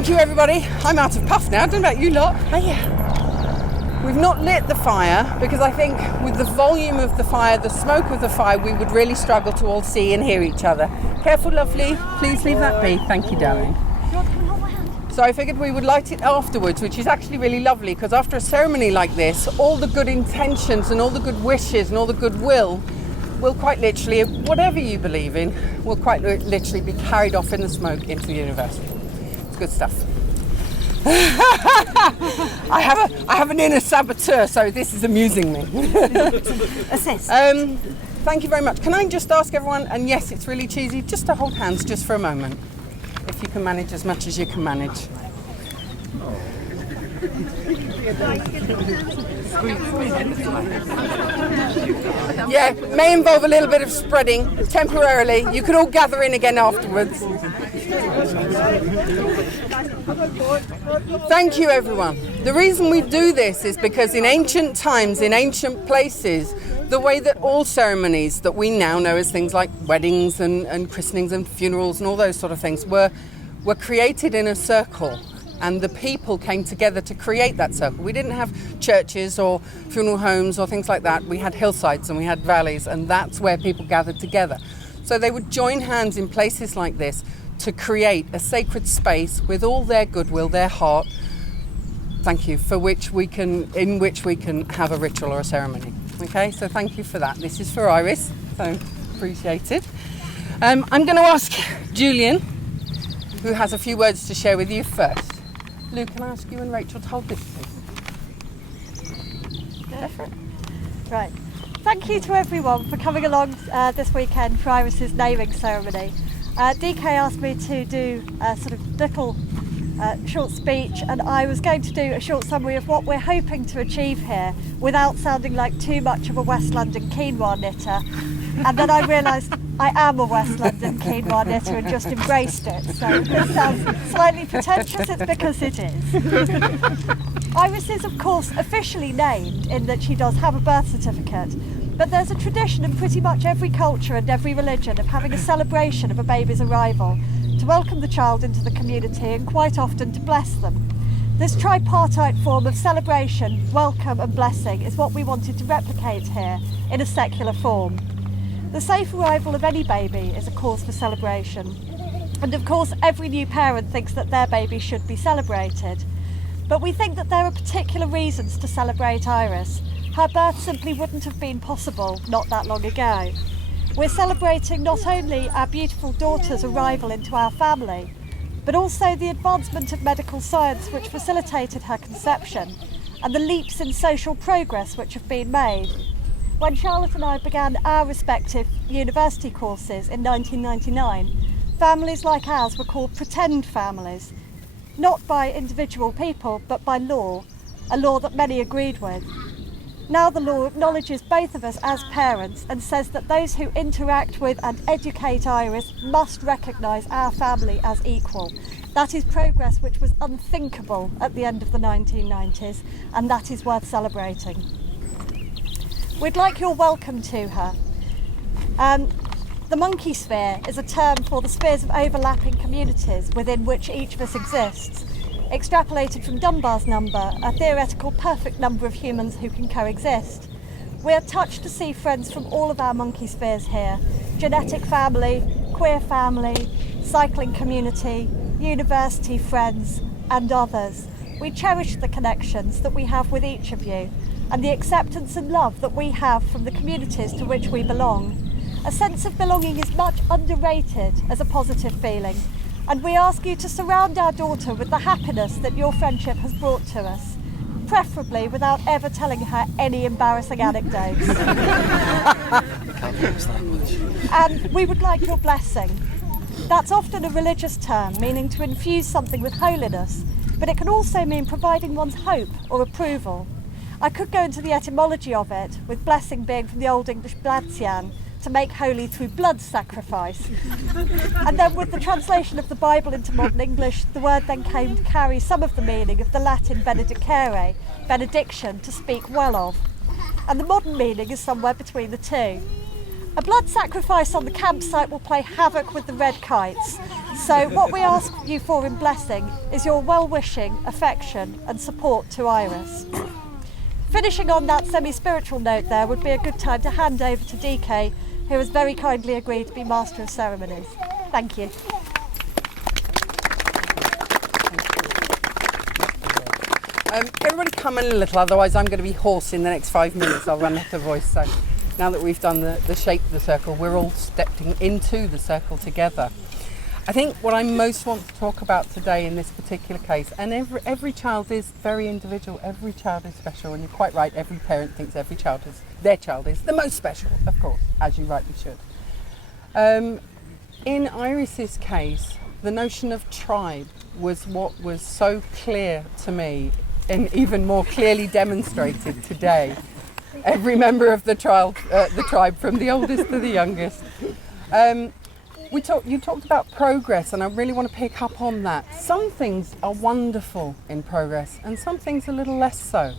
Thank you, everybody. I'm out of puff now. I don't know about you lot. Oh, yeah. We've not lit the fire because I think with the volume of the fire, the smoke of the fire, we would really struggle to all see and hear each other. Careful, lovely. Please leave that be. Thank you, darling. So I figured we would light it afterwards, which is actually really lovely because after a ceremony like this, all the good intentions and all the good wishes and all the goodwill will quite literally, whatever you believe in, will quite literally be carried off in the smoke into the university. It's good stuff. I have an inner saboteur, so this is amusing me. Assist. Thank you very much. Can I just ask everyone, and yes, it's really cheesy, just to hold hands just for a moment, if you can manage as much as you can manage. Yeah, may involve a little bit of spreading temporarily. You can all gather in again afterwards. Thank you, everyone. The reason we do this is because in ancient times, in ancient places, the way that all ceremonies that we now know as things like weddings and christenings and funerals and all those sort of things were created in a circle. And the people came together to create that circle. We didn't have churches or funeral homes or things like that. We had hillsides and we had valleys, and that's where people gathered together. So they would join hands in places like this to create a sacred space with all their goodwill, their heart, thank you, in which we can have a ritual or a ceremony. Okay, so thank you for that. This is for Iris, so appreciated. I'm going to ask Julian, who has a few words to share with you first. Lou, can I ask you and Rachel to hold this, please? Go for it. Right. Thank you to everyone for coming along this weekend for Iris's naming ceremony. DK asked me to do a sort of little short speech, and I was going to do a short summary of what we're hoping to achieve here without sounding like too much of a West London quinoa knitter. And then I realised I am a West London quinoa knitter and just embraced it. So if this sounds slightly pretentious, it's because it is. Iris is, of course, officially named in that she does have a birth certificate. But there's a tradition in pretty much every culture and every religion of having a celebration of a baby's arrival to welcome the child into the community and quite often to bless them. This tripartite form of celebration, welcome and blessing is what we wanted to replicate here in a secular form. The safe arrival of any baby is a cause for celebration. And of course, every new parent thinks that their baby should be celebrated. But we think that there are particular reasons to celebrate Iris. Her birth simply wouldn't have been possible not that long ago. We're celebrating not only our beautiful daughter's arrival into our family, but also the advancement of medical science which facilitated her conception and the leaps in social progress which have been made. When Charlotte and I began our respective university courses in 1999, families like ours were called pretend families, not by individual people but by law, a law that many agreed with. Now the law acknowledges both of us as parents and says that those who interact with and educate Iris must recognise our family as equal. That is progress which was unthinkable at the end of the 1990s, and that is worth celebrating. We'd like your welcome to her. The monkey sphere is a term for the spheres of overlapping communities within which each of us exists. Extrapolated from Dunbar's number, a theoretical perfect number of humans who can coexist. We are touched to see friends from all of our monkey spheres here. Genetic family, queer family, cycling community, university friends, and others. We cherish the connections that we have with each of you and the acceptance and love that we have from the communities to which we belong. A sense of belonging is much underrated as a positive feeling, and we ask you to surround our daughter with the happiness that your friendship has brought to us, preferably without ever telling her any embarrassing anecdotes. And we would like your blessing. That's often a religious term, meaning to infuse something with holiness, but it can also mean providing one's hope or approval. I could go into the etymology of it, with blessing being from the Old English blatian, to make holy through blood sacrifice. And then with the translation of the Bible into modern English, the word then came to carry some of the meaning of the Latin benedicere, benediction, to speak well of. And the modern meaning is somewhere between the two. A blood sacrifice on the campsite will play havoc with the red kites. So what we ask you for in blessing is your well-wishing, affection and support to Iris. Finishing on that semi-spiritual note there would be a good time to hand over to DK, who has very kindly agreed to be Master of Ceremonies. Thank you. Everybody come in a little, otherwise I'm going to be hoarse in the next 5 minutes. I'll run out of voice. So now that we've done the shape of the circle, we're all stepping into the circle together. I think what I most want to talk about today in this particular case, and every child is very individual, every child is special, and you're quite right, every parent thinks their child is the most special, of course, as you rightly should. In Iris's case, the notion of tribe was what was so clear to me and even more clearly demonstrated today. Every member of the tribe, from the oldest to the youngest. You talked about progress, and I really want to pick up on that. Some things are wonderful in progress, and some things a little less so.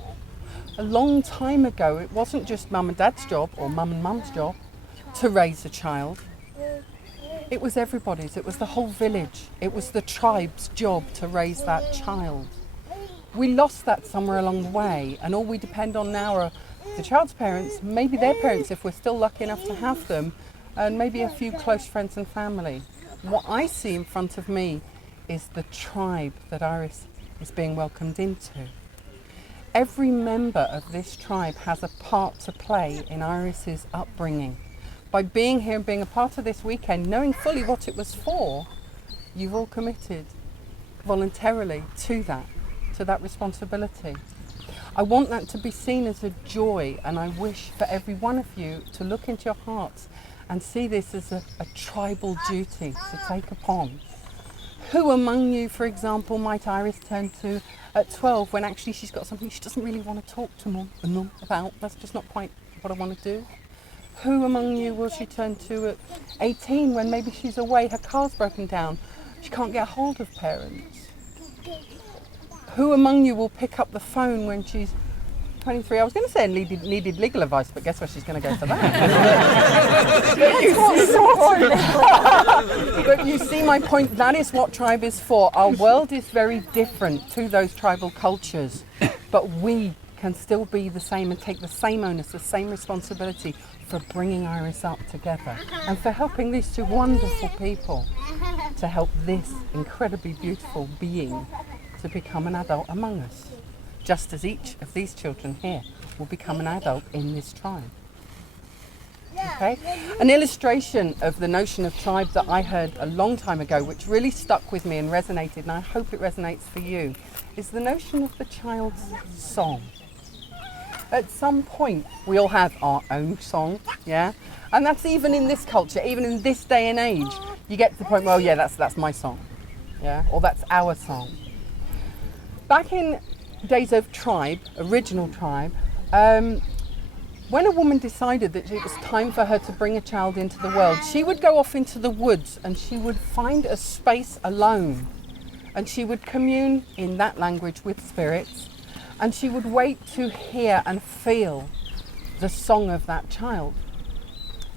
A long time ago, it wasn't just mum and dad's job, or mum and mum's job, to raise a child. It was everybody's, it was the whole village, it was the tribe's job to raise that child. We lost that somewhere along the way, and all we depend on now are the child's parents, maybe their parents if we're still lucky enough to have them, and maybe a few close friends and family. What I see in front of me is the tribe that Iris is being welcomed into. Every member of this tribe has a part to play in Iris's upbringing. By being here and being a part of this weekend, knowing fully what it was for, you've all committed voluntarily to that responsibility. I want that to be seen as a joy, and I wish for every one of you to look into your hearts and see this as a tribal duty to take upon. Who among you, for example, might Iris turn to at 12 when actually she's got something she doesn't really want to talk to mum about? That's just not quite what I want to do. Who among you will she turn to at 18 when maybe she's away, her car's broken down, she can't get hold of parents? Who among you will pick up the phone when she's 23? I was going to say needed legal advice, but guess where she's going to go for that? But you see my point, that is what tribe is for. Our world is very different to those tribal cultures, but we can still be the same and take the same onus, the same responsibility for bringing Iris up together and for helping these two wonderful people to help this incredibly beautiful being to become an adult among us, just as each of these children here will become an adult in this tribe. Okay? An illustration of the notion of tribe that I heard a long time ago, which really stuck with me and resonated, and I hope it resonates for you, is the notion of the child's song. At some point, we all have our own song, yeah? And that's even in this culture, even in this day and age, you get to the point, well, yeah, that's my song, yeah? Or that's our song. Back in days of tribe, original tribe, when a woman decided that it was time for her to bring a child into the world, she would go off into the woods and she would find a space alone, and she would commune in that language with spirits, and she would wait to hear and feel the song of that child.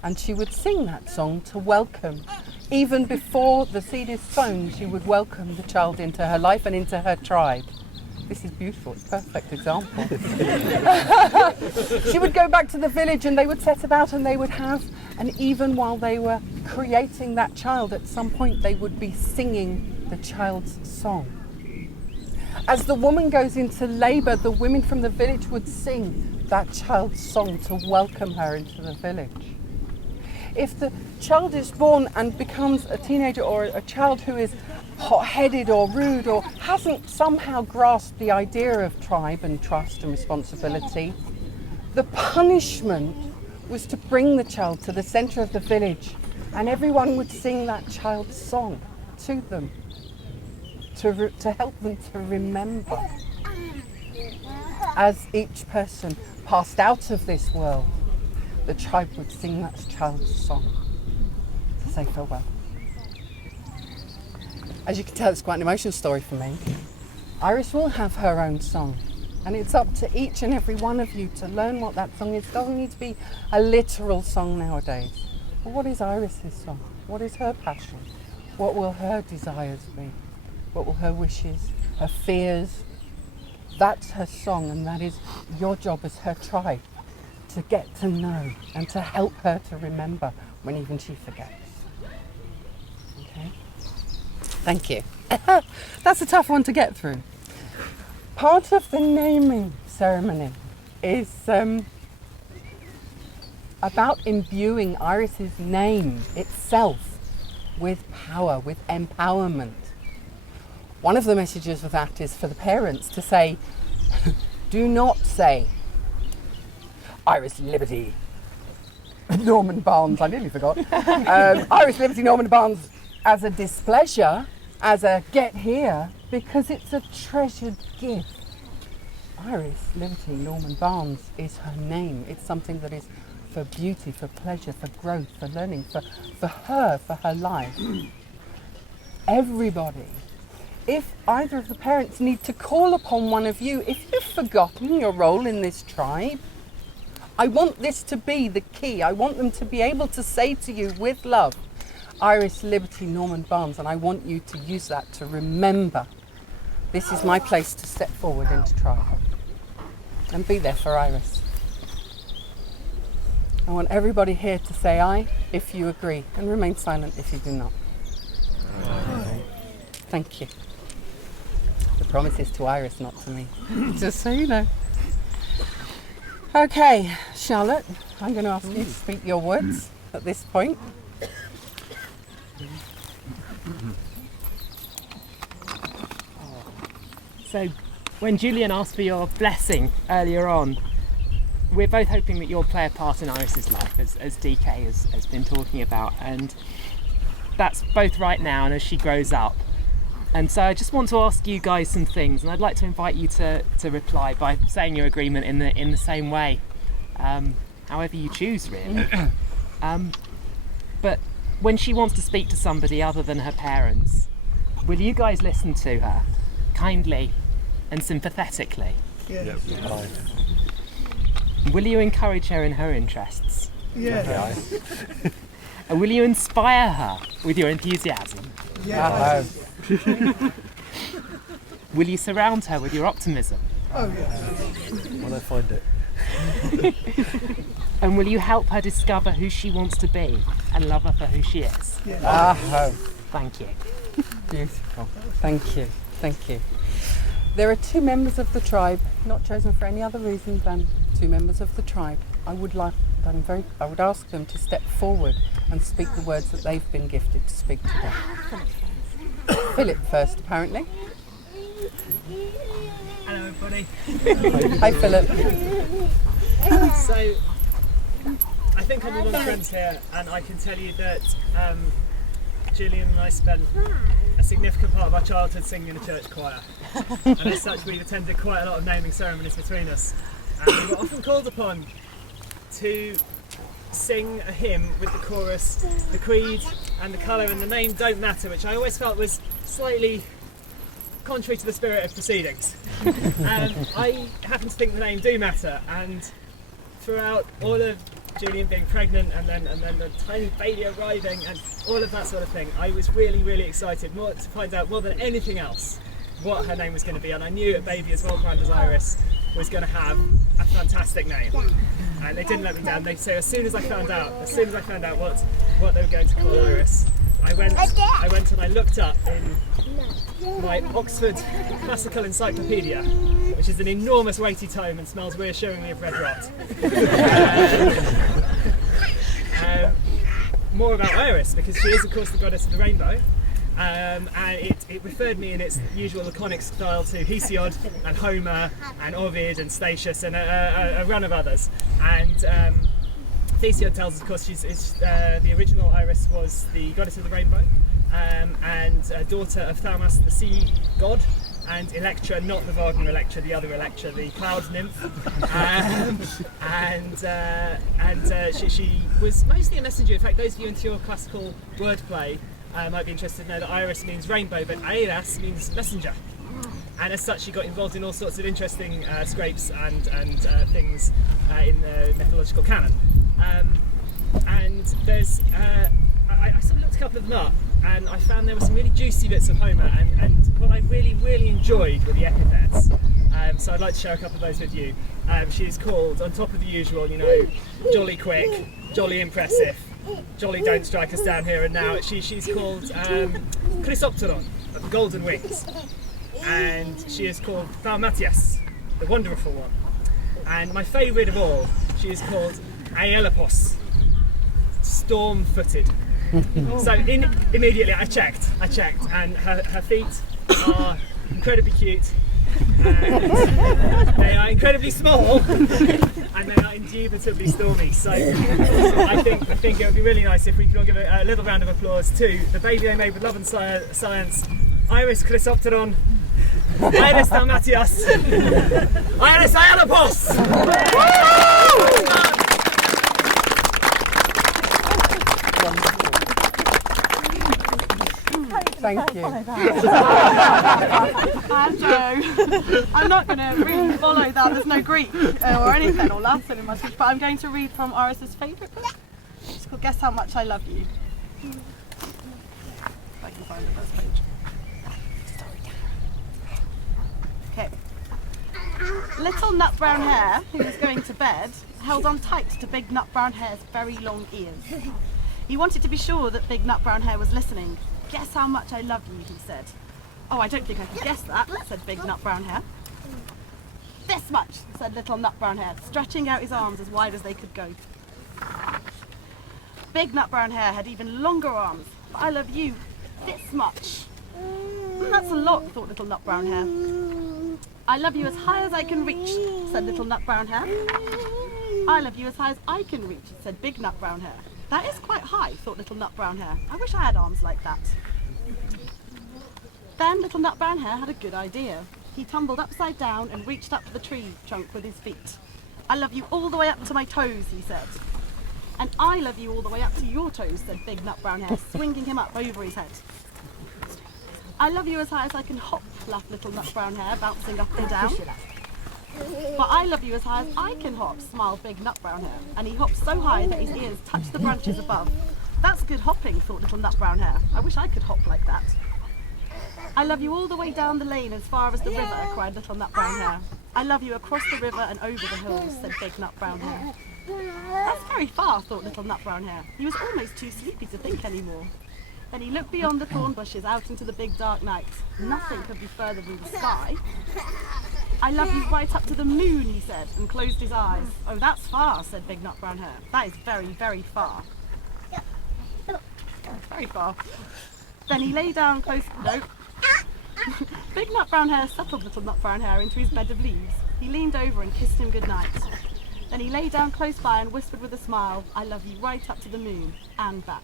And she would sing that song to welcome. Even before the seed is sown, she would welcome the child into her life and into her tribe. This is beautiful, it's a perfect example. She would go back to the village and they would set about and they would have, and even while they were creating that child, at some point they would be singing the child's song. As the woman goes into labour, the women from the village would sing that child's song to welcome her into the village. If the child is born and becomes a teenager or a child who is hot-headed or rude or hasn't somehow grasped the idea of tribe and trust and responsibility, the punishment was to bring the child to the centre of the village, and everyone would sing that child's song to them to help them to remember. As each person passed out of this world, the tribe would sing that child's song to say farewell. As you can tell, it's quite an emotional story for me. Iris will have her own song, and it's up to each and every one of you to learn what that song is. It doesn't need to be a literal song nowadays. But what is Iris's song? What is her passion? What will her desires be? What will her wishes, her fears? That's her song, and that is your job as her tribe, to get to know and to help her to remember when even she forgets. Okay? Thank you. That's a tough one to get through. Part of the naming ceremony is about imbuing Iris's name itself with power, with empowerment. One of the messages of that is for the parents to say, do not say, Iris Liberty Norman Barnes, I nearly forgot. Iris Liberty Norman Barnes as a displeasure, as a get here, because it's a treasured gift. Iris Liberty Norman Barnes is her name. It's something that is for beauty, for pleasure, for growth, for learning, for her life. Everybody. If either of the parents need to call upon one of you, if you've forgotten your role in this tribe, I want this to be the key. I want them to be able to say to you with love, Iris Liberty Norman Barnes, and I want you to use that to remember this is my place to step forward into tribe and be there for Iris. I want everybody here to say aye if you agree and remain silent if you do not. Aye. Thank you. The promise is to Iris, not to me. Just so you know. Okay, Charlotte, I'm going to ask you to speak your words at this point. So, when Julian asked for your blessing earlier on, we're both hoping that you'll play a part in Iris's life, as DK has been talking about, and that's both right now and as she grows up. And so I just want to ask you guys some things, and I'd like to invite you to reply by saying your agreement in the same way, however you choose, really. But when she wants to speak to somebody other than her parents, will you guys listen to her kindly and sympathetically? Yes. Will you encourage her in her interests? Yes. And will you inspire her with your enthusiasm? Yes. Will you surround her with your optimism? Oh, yes. When I find it. And will you help her discover who she wants to be and love her for who she is? Yes. Thank you. Beautiful. Thank you. Thank you. There are two members of the tribe, not chosen for any other reason than two members of the tribe. I would ask them to step forward and speak the words that they've been gifted to speak today. Philip first, apparently. Hello, everybody. Hi, Philip. So, I think I'm among friends here, and I can tell you that Julian and I spent a significant part of our childhood singing in a church choir. And as such, we've attended quite a lot of naming ceremonies between us. And we were often called upon to sing a hymn with the chorus, the creed and the colour and the name don't matter, which I always felt was slightly contrary to the spirit of proceedings. I happen to think the name do matter, and throughout all of Julian being pregnant and then the tiny baby arriving and all of that sort of thing, I was really excited to find out more than anything else what her name was going to be, and I knew a baby as well planned as Iris was going to have a fantastic name, and they didn't let me down. They say as soon as I found out what they were going to call Iris, I went and I looked up in my Oxford Classical Encyclopedia, which is an enormous weighty tome and smells reassuringly of red rot. More about Iris, because she is of course the goddess of the rainbow. And it referred me in its usual laconic style to Hesiod and Homer and Ovid and Statius and a run of others. And Hesiod tells us, of course, the original Iris was the goddess of the rainbow and daughter of Thamas, the sea god, and Electra, not the Wagner Electra, the other Electra, the cloud nymph. She was mostly a messenger. In fact, those of you into your classical wordplay might be interested to know that Iris means rainbow, but Airas means messenger. And as such, she got involved in all sorts of interesting scrapes and things in the mythological canon. and there's I sort of looked a couple of them up, and I found there were some really juicy bits of Homer, and what I really enjoyed were the epithets. So I'd like to share a couple of those with you. She is called, on top of the usual, jolly quick, jolly impressive, jolly don't strike us down here and now. She's called Chrysopteron, of the golden wings, and she is called Thaumatias, the wonderful one. And my favourite of all, she is called Aelopos, storm-footed. So immediately I checked, and her feet are incredibly cute, and they are incredibly small, and they are indubitably stormy. So I think it would be really nice if we could all give a little round of applause to the baby I made with love and science, Iris Chrysopteron, Iris Thaumatias, Iris Aelopos! Thank you. Andrew, I'm not going to really follow that. There's no Greek or anything or Latin in my speech, but I'm going to read from Iris's favourite book. It's called Guess How Much I Love You. If I can find the first page. Okay. Little Nut Brown Hare, who was going to bed, held on tight to Big Nut Brown Hare's very long ears. He wanted to be sure that Big Nut Brown Hare was listening. Guess how much I love you, he said. Oh, I don't think I can guess that, said Big Nut Brown Hare. This much, said Little Nut Brown Hare, stretching out his arms as wide as they could go. Big Nut Brown Hare had even longer arms, but I love you this much. That's a lot, thought Little Nut Brown Hare. I love you as high as I can reach, said Little Nut Brown Hare. I love you as high as I can reach, said Big Nut Brown Hare. That is quite high, thought Little Nut Brown Hare. I wish I had arms like that. Then Little Nut Brown Hare had a good idea. He tumbled upside down and reached up the tree trunk with his feet. I love you all the way up to my toes, he said. And I love you all the way up to your toes, said Big Nut Brown Hare, swinging him up over his head. I love you as high as I can hop, laughed Little Nut Brown Hare, bouncing up and down. But I love you as high as I can hop, smiled Big Nut Brown Hare, and he hopped so high that his ears touched the branches above. That's good hopping, thought Little Nut Brown Hare. I wish I could hop like that. I love you all the way down the lane as far as the river, cried Little Nut Brown Hare. I love you across the river and over the hills, said Big Nut Brown Hare. That's very far, thought Little Nut Brown Hare. He was almost too sleepy to think anymore. Then he looked beyond the thorn bushes out into the big dark night. Nothing could be further than the sky. I love you right up to the moon, he said, and closed his eyes. Oh, that's far, said Big Nut Brown Hare. That is very, very far. Very far. Then he lay down close... No. Big Nut Brown Hare settled Little Nut Brown Hare into his bed of leaves. He leaned over and kissed him goodnight. Then he lay down close by and whispered with a smile, I love you right up to the moon and back.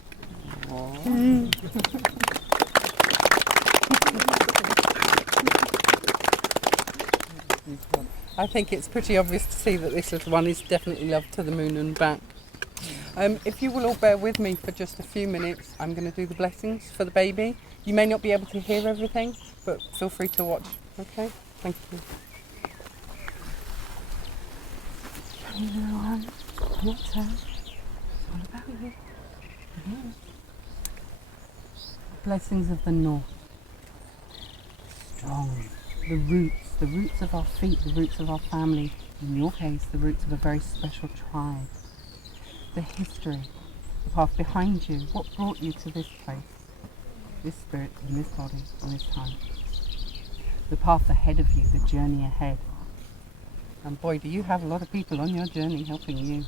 I think it's pretty obvious to see that this little one is definitely loved to the moon and back. If you will all bear with me for just a few minutes, I'm going to do the blessings for the baby. You may not be able to hear everything, but feel free to watch, okay? Thank you. Everyone, it's all about you. Blessings of the North. Strong. The roots of our feet, the roots of our family. In your case, the roots of a very special tribe. The history, the path behind you, what brought you to this place, this spirit, in this body, in this time. The path ahead of you, the journey ahead. And boy, do you have a lot of people on your journey helping you.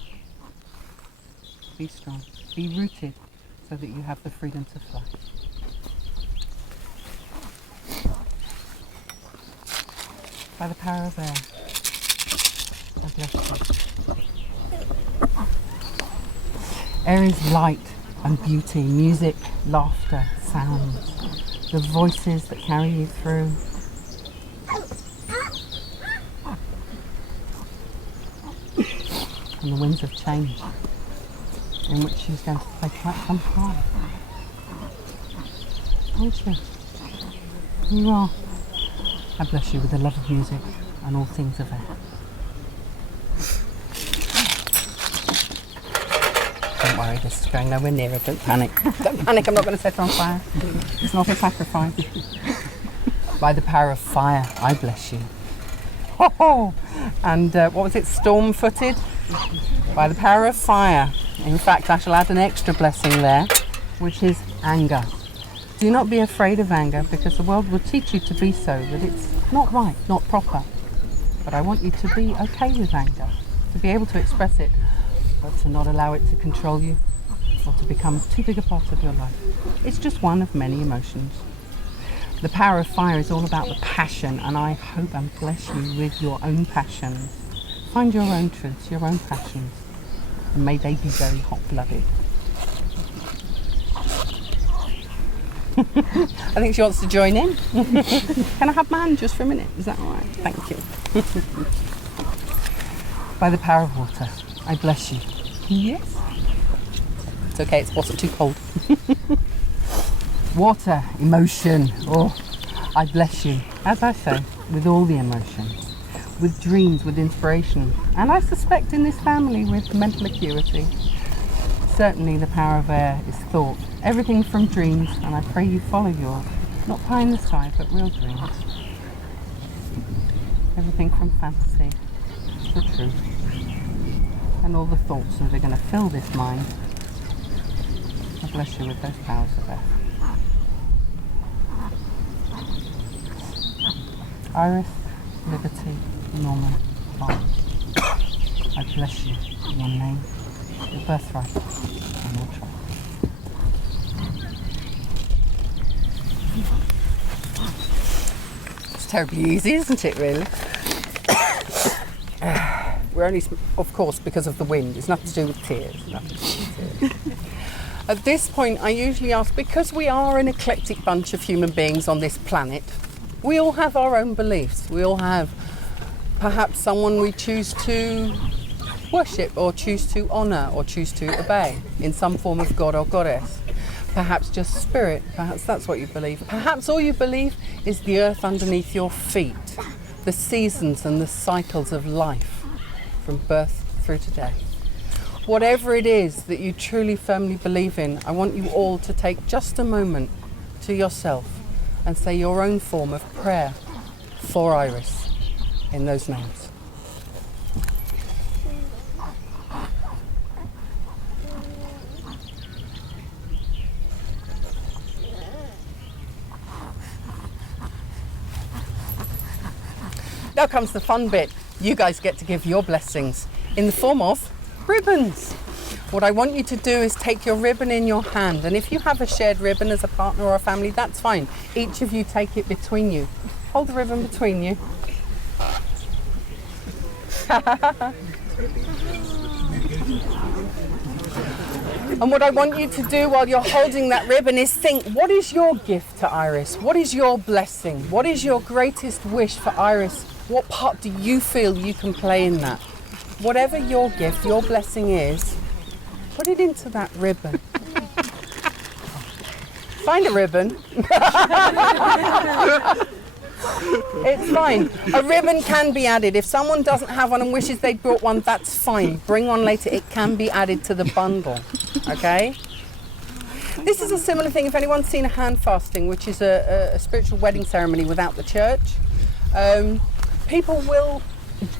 Be strong, be rooted, so that you have the freedom to fly. By the power of air, I bless you. Air is light and beauty, music, laughter, sounds, the voices that carry you through. And the winds of change, in which she's going to play quite some part. Aren't you? You are. I bless you with the love of music and all things of air. Don't worry, this is going nowhere near it. Don't panic. Don't panic, I'm not going to set it on fire. It's not a sacrifice. By the power of fire, I bless you. Ho ho! And what was it? Storm-footed? By the power of fire. In fact, I shall add an extra blessing there, which is anger. Do not be afraid of anger, because the world will teach you to be so, that it's not right, not proper. But I want you to be okay with anger, to be able to express it, but to not allow it to control you or to become too big a part of your life. It's just one of many emotions. The power of fire is all about the passion, and I hope and bless you with your own passions. Find your own truths, your own passions, and may they be very hot-blooded. I think she wants to join in. Can I have my hand just for a minute? Is that all right? Thank you. By the power of water, I bless you. Yes. It's okay, it wasn't too cold. Water, emotion. Oh, I bless you, as I say, with all the emotions, with dreams, with inspiration, and I suspect in this family with mental acuity. Certainly the power of air is thought. Everything from dreams, and I pray you follow yours. Not pie in the sky, but real dreams. Everything from fantasy to truth. And all the thoughts that are going to fill this mind. I bless you with those powers of air. Iris, Liberty, Norman, Bond. I bless you in your name, your birthright, and your tribe. It's terribly easy, isn't it, really? We're only, of course, because of the wind. It's nothing to do with tears. At this point, I usually ask, because we are an eclectic bunch of human beings on this planet, we all have our own beliefs. We all have perhaps someone we choose to worship or choose to honour or choose to obey in some form of god or goddess. Perhaps just spirit, perhaps that's what you believe. Perhaps all you believe is the earth underneath your feet, the seasons and the cycles of life from birth through to death. Whatever it is that you truly firmly believe in, I want you all to take just a moment to yourself and say your own form of prayer for Iris in those names. Now comes the fun bit. You guys get to give your blessings in the form of ribbons. What I want you to do is take your ribbon in your hand, and if you have a shared ribbon as a partner or a family, that's fine. Each of you take it between you. Hold the ribbon between you. And what I want you to do while you're holding that ribbon is think, what is your gift to Iris? What is your blessing? What is your greatest wish for Iris? What part do you feel you can play in that? Whatever your gift, your blessing is, put it into that ribbon. Find a ribbon. It's fine. A ribbon can be added. If someone doesn't have one and wishes they'd brought one, that's fine. Bring one later. It can be added to the bundle. Okay? This is a similar thing. If anyone's seen a hand fasting, which is a spiritual wedding ceremony without the church, people will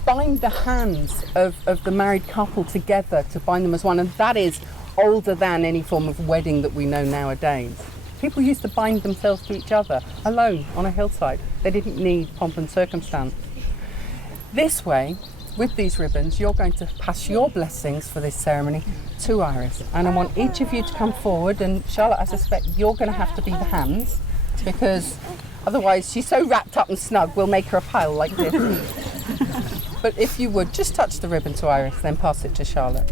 bind the hands of the married couple together to bind them as one, and that is older than any form of wedding that we know nowadays. People used to bind themselves to each other alone on a hillside. They didn't need pomp and circumstance. This way, with these ribbons, you're going to pass your blessings for this ceremony to Iris, and I want each of you to come forward, and Charlotte, I suspect you're going to have to be the hands, because otherwise she's so wrapped up and snug we'll make her a pile like this. But if you would, just touch the ribbon to Iris, then pass it to Charlotte.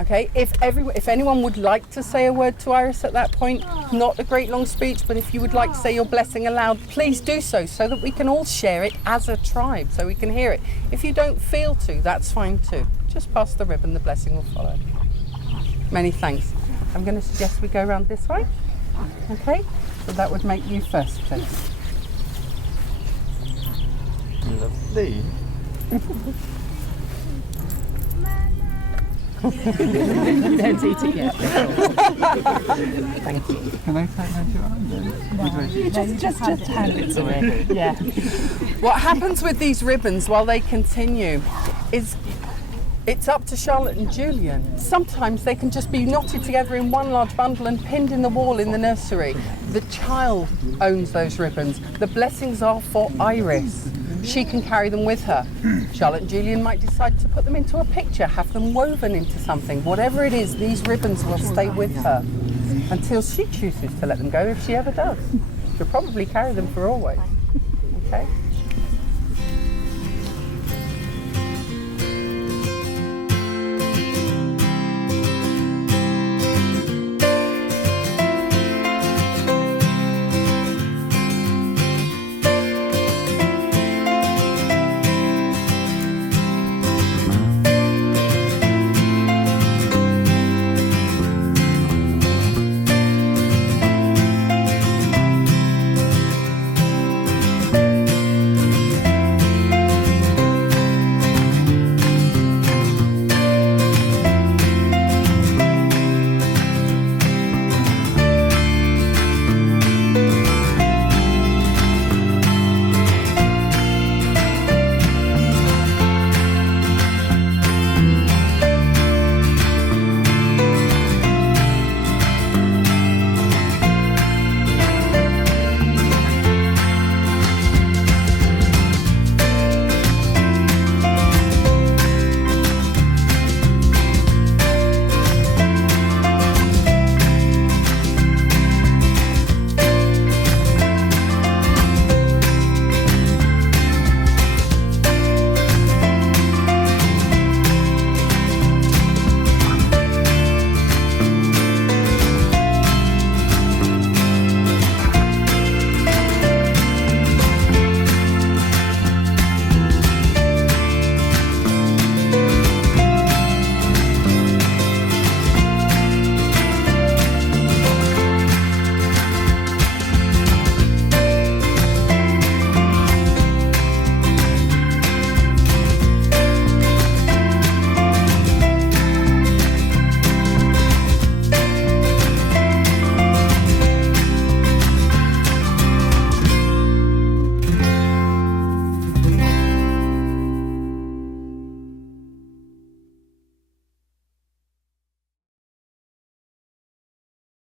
Okay, if anyone would like to say a word to Iris at that point, not a great long speech, but if you would like to say your blessing aloud, please do so that we can all share it as a tribe, so we can hear it. If you don't feel to, that's fine too. Just pass the ribbon, the blessing will follow. Many thanks. I'm going to suggest we go around this way. Okay, so that would make you first, please. Lovely. You don't eat it yet. Thank you. Can I take that to Ireland? Just hand it to me. Yeah. What happens with these ribbons while they continue is it's up to Charlotte and Julian. Sometimes they can just be knotted together in one large bundle and pinned in the wall in the nursery. The child owns those ribbons. The blessings are for Iris. She can carry them with her. Charlotte and Julian might decide to put them into a picture, have them woven into something. Whatever it is, these ribbons will stay with her until she chooses to let them go, if she ever does. She'll probably carry them for always. Okay?